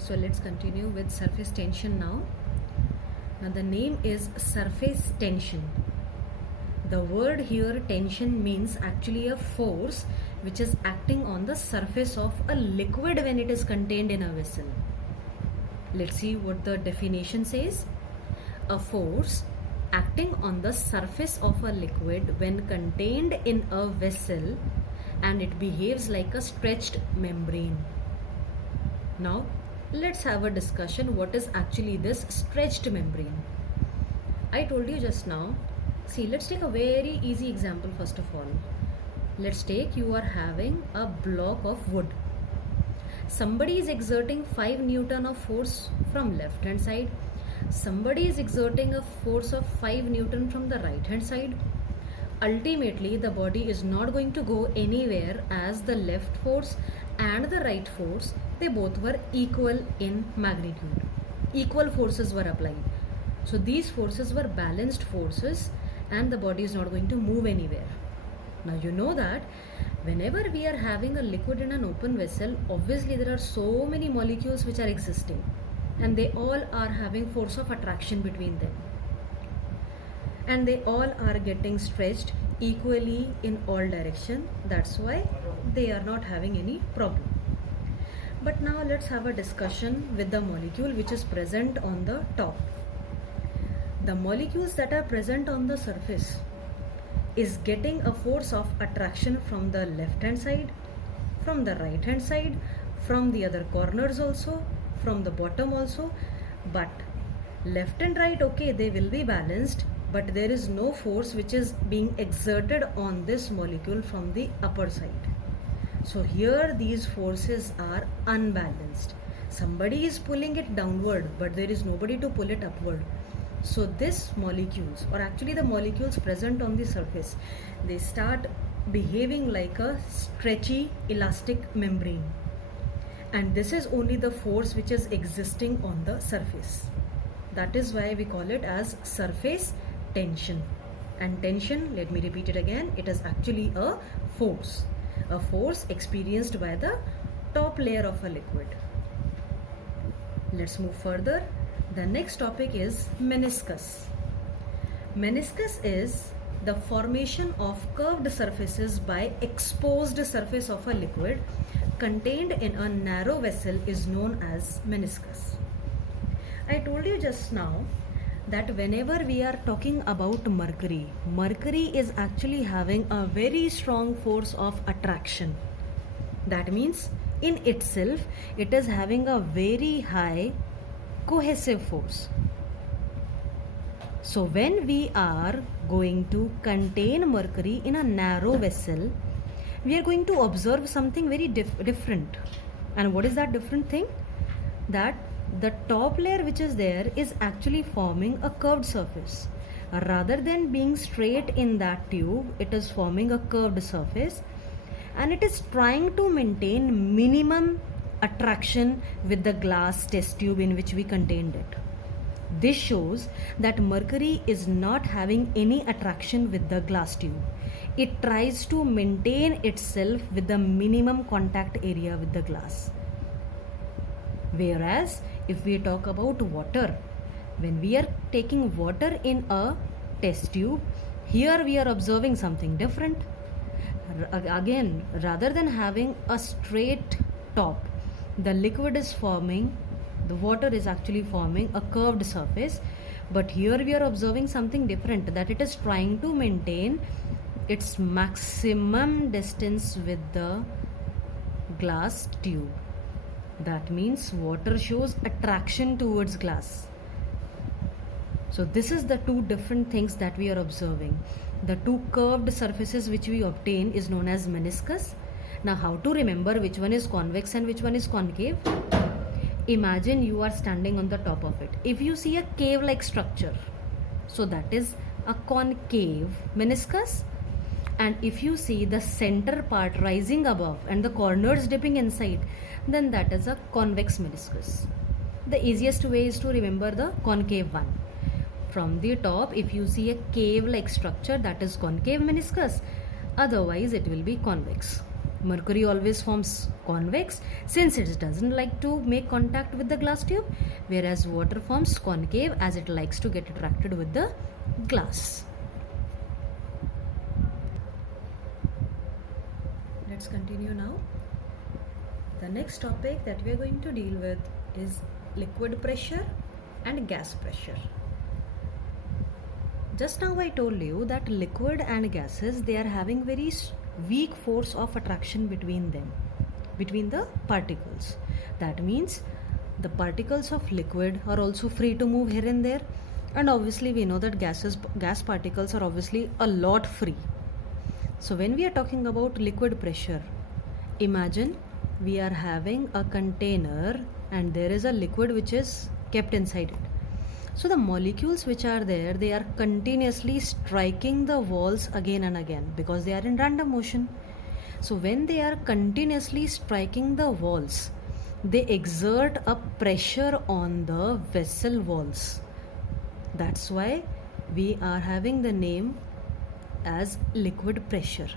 so let's continue with surface tension now. Now the name is surface tension. The word here tension means actually a force which is acting on the surface of a liquid when it is contained in a vessel. Let's see what the definition says. A force acting on the surface of a liquid when contained in a vessel and it behaves like a stretched membrane. Now let's have a discussion what is actually this stretched membrane. I told you just now, see, let's take a very easy example first of all. Let's take you are having a block of wood. Somebody is exerting 5 Newton of force from left hand side. Somebody is exerting a force of 5 Newton from the right hand side. Ultimately, the body is not going to go anywhere as the left force and the right force, they both were equal in magnitude. Equal forces were applied. So these forces were balanced forces and the body is not going to move anywhere. Now you know that whenever we are having a liquid in an open vessel, obviously there are so many molecules which are existing and they all are having force of attraction between them. And they all are getting stretched equally in all direction. That's why they are not having any problem. But now let's have a discussion with the molecule which is present on the top. The molecules that are present on the surface is getting a force of attraction from the left hand side, from the right hand side, from the other corners also, from the bottom also. But left and right, okay, they will be balanced, but there is no force which is being exerted on this molecule from the upper side. So here these forces are unbalanced. Somebody is pulling it downward, but there is nobody to pull it upward. So this molecules, or actually the molecules present on the surface, they start behaving like a stretchy elastic membrane. And this is only the force which is existing on the surface. That is why we call it as surface tension. And tension, let me repeat it again, it is actually a force experienced by the top layer of a liquid. Let's move further. The next topic is meniscus. Meniscus is the formation of curved surfaces by exposed surface of a liquid contained in a narrow vessel is known as meniscus. I told you just now that whenever we are talking about mercury, mercury is actually having a very strong force of attraction. That means in itself it is having a very high cohesive force. So when we are going to contain mercury in a narrow vessel, we are going to observe something very different. And what is that different thing? That the top layer which is there is actually forming a curved surface. Rather than being straight in that tube, it is forming a curved surface and it is trying to maintain minimum attraction with the glass test tube in which we contained it. This shows that mercury is not having any attraction with the glass tube. It tries to maintain itself with the minimum contact area with the glass. Whereas if we talk about water, when we are taking water in a test tube, here we are observing something different. Again, rather than having a straight top, the liquid is forming, the water is actually forming a curved surface, but here we are observing something different, that it is trying to maintain its maximum distance with the glass tube. That means water shows attraction towards glass. So this is the two different things that we are observing. The two curved surfaces which we obtain is known as meniscus. Now how to remember which one is convex and which one is concave? Imagine you are standing on the top of it. If you see a cave-like structure, so that is a concave meniscus. And if you see the center part rising above and the corners dipping inside, then that is a convex meniscus. The easiest way is to remember the concave one. From the top, if you see a cave-like structure, that is concave meniscus. Otherwise, it will be convex. Mercury always forms convex since it doesn't like to make contact with the glass tube, whereas water forms concave as it likes to get attracted with the glass. Let's continue now. The next topic that we are going to deal with is liquid pressure and gas pressure. Just now I told you that liquid and gases, they are having very weak force of attraction between them, between the particles. That means the particles of liquid are also free to move here and there, and obviously we know that gas particles are obviously a lot free. So when we are talking about liquid pressure, imagine we are having a container and there is a liquid which is kept inside it. So the molecules which are there, they are continuously striking the walls again and again because they are in random motion. So when they are continuously striking the walls, they exert a pressure on the vessel walls. That's why we are having the name as liquid pressure.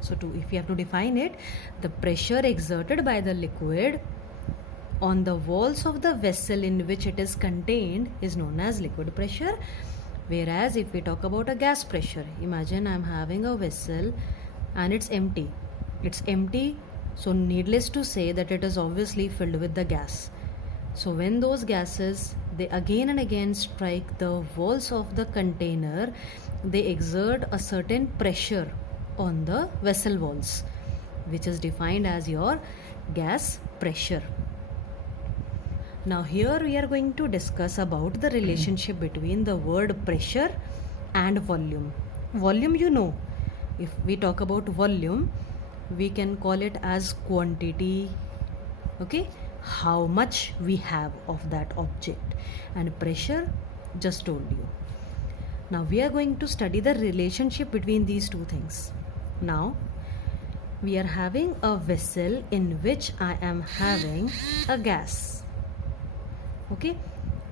So if you have to define it, the pressure exerted by the liquid on the walls of the vessel in which it is contained is known as liquid pressure. Whereas if we talk about a gas pressure, imagine I'm having a vessel and it's empty. It's empty, so needless to say that it is obviously filled with the gas. So when those gases, they again and again strike the walls of the container, they exert a certain pressure on the vessel walls, which is defined as your gas pressure. Now here we are going to discuss about the relationship between the word pressure and volume. Volume, you know, if we talk about volume, we can call it as quantity, okay, how much we have of that object, and pressure, just told you. Now we are going to study the relationship between these two things. Now we are having a vessel in which I am having a gas, okay,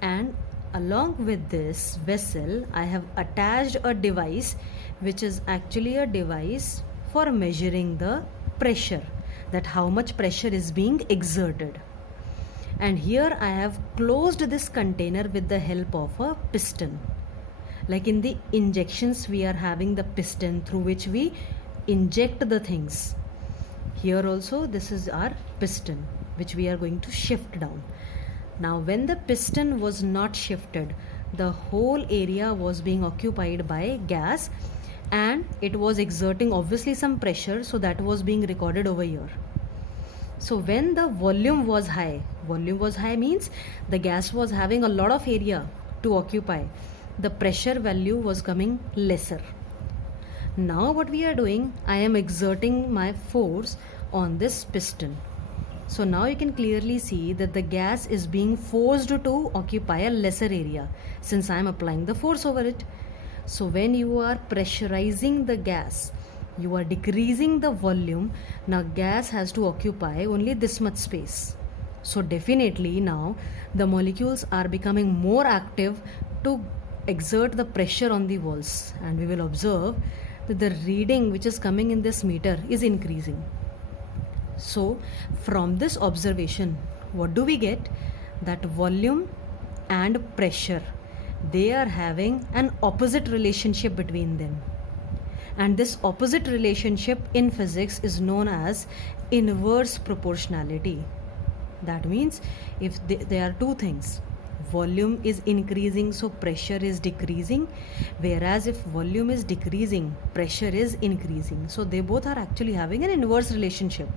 and along with this vessel I have attached a device which is actually a device for measuring the pressure, that how much pressure is being exerted. And here I have closed this container with the help of a piston. Like in the injections, we are having the piston through which we inject the things. Here also this is our piston which we are going to shift down. Now when the piston was not shifted, the whole area was being occupied by gas and it was exerting obviously some pressure, so that was being recorded over here. So when the volume was high means the gas was having a lot of area to occupy, the pressure value was coming lesser. Now what we are doing, I am exerting my force on this piston. So now you can clearly see that the gas is being forced to occupy a lesser area since I am applying the force over it. So when you are pressurizing the gas, you are decreasing the volume. Now gas has to occupy only this much space. So definitely now the molecules are becoming more active to exert the pressure on the walls, and we will observe that the reading which is coming in this meter is increasing. So from this observation, what do we get? That volume and pressure, they are having an opposite relationship between them. And this opposite relationship in physics is known as inverse proportionality. That means if there are two things, volume is increasing, so pressure is decreasing, whereas if volume is decreasing, pressure is increasing. So they both are actually having an inverse relationship.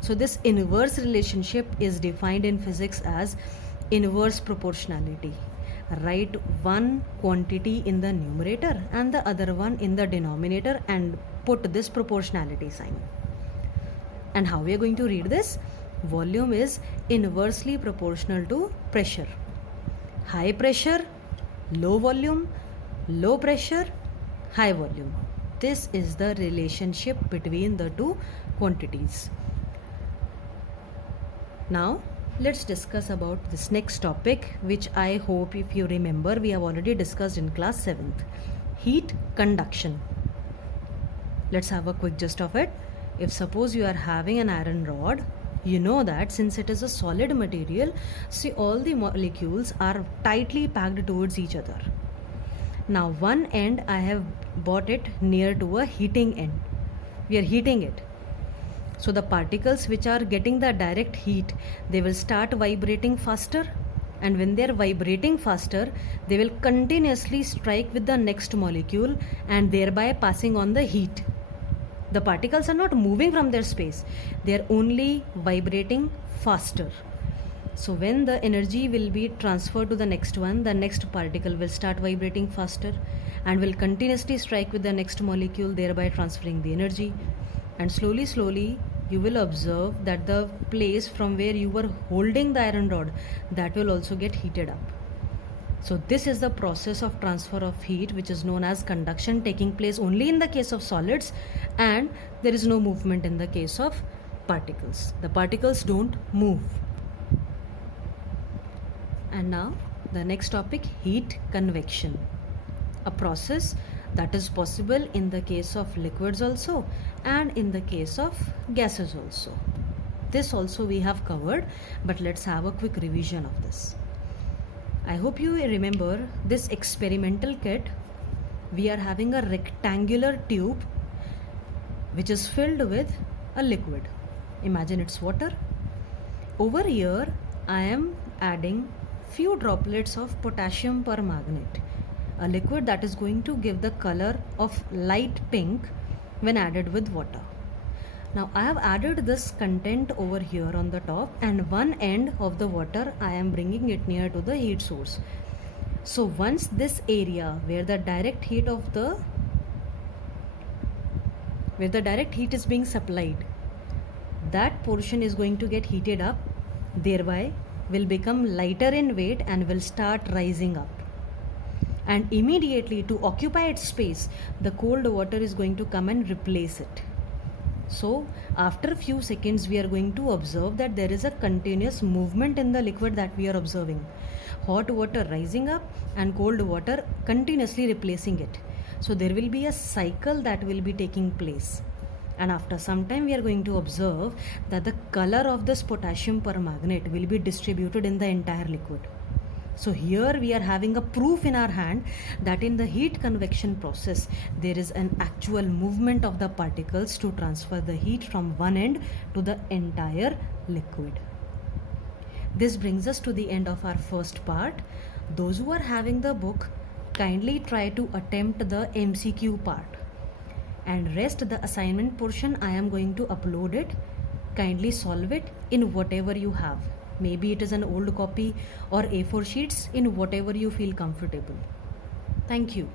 So this inverse relationship is defined in physics as inverse proportionality. Write one quantity in the numerator and the other one in the denominator and put this proportionality sign. And how we are going to read this? Volume is inversely proportional to pressure. High pressure, low volume, low pressure, high volume. This is the relationship between the two quantities. Now let's discuss about this next topic, which I hope if you remember we have already discussed in class 7th. Heat conduction. Let's have a quick gist of it. If suppose you are having an iron rod, you know that since it is a solid material, see all the molecules are tightly packed towards each other. Now one end I have brought it near to a heating end. We are heating it. So the particles which are getting the direct heat, they will start vibrating faster, and when they are vibrating faster, they will continuously strike with the next molecule and thereby passing on the heat. The particles are not moving from their space, they are only vibrating faster. So when the energy will be transferred to the next one, the next particle will start vibrating faster and will continuously strike with the next molecule, thereby transferring the energy. And slowly you will observe that the place from where you were holding the iron rod, that will also get heated up. So this is the process of transfer of heat, which is known as conduction, taking place only in the case of solids, and there is no movement in the case of particles. The particles don't move. And now the next topic, heat convection, a process that is possible in the case of liquids also and in the case of gases also. This also we have covered, but let's have a quick revision of this. I hope you remember this experimental kit. We are having a rectangular tube which is filled with a liquid. Imagine it's water. Over here I am adding few droplets of potassium permanganate, a liquid that is going to give the color of light pink when added with water. Now I have added this content over here on the top, and one end of the water I am bringing it near to the heat source. So once this area where the direct heat is being supplied, that portion is going to get heated up, thereby will become lighter in weight and will start rising up. And immediately, to occupy its space, the cold water is going to come and replace it. So after a few seconds we are going to observe that there is a continuous movement in the liquid that we are observing. Hot water rising up and cold water continuously replacing it. So there will be a cycle that will be taking place. And after some time we are going to observe that the color of this potassium permanganate will be distributed in the entire liquid. So here we are having a proof in our hand that in the heat convection process there is an actual movement of the particles to transfer the heat from one end to the entire liquid. This brings us to the end of our first part. Those who are having the book, kindly try to attempt the MCQ part, and rest the assignment portion I am going to upload it. Kindly solve it in whatever you have. Maybe it is an old copy or A4 sheets, in whatever you feel comfortable. Thank you.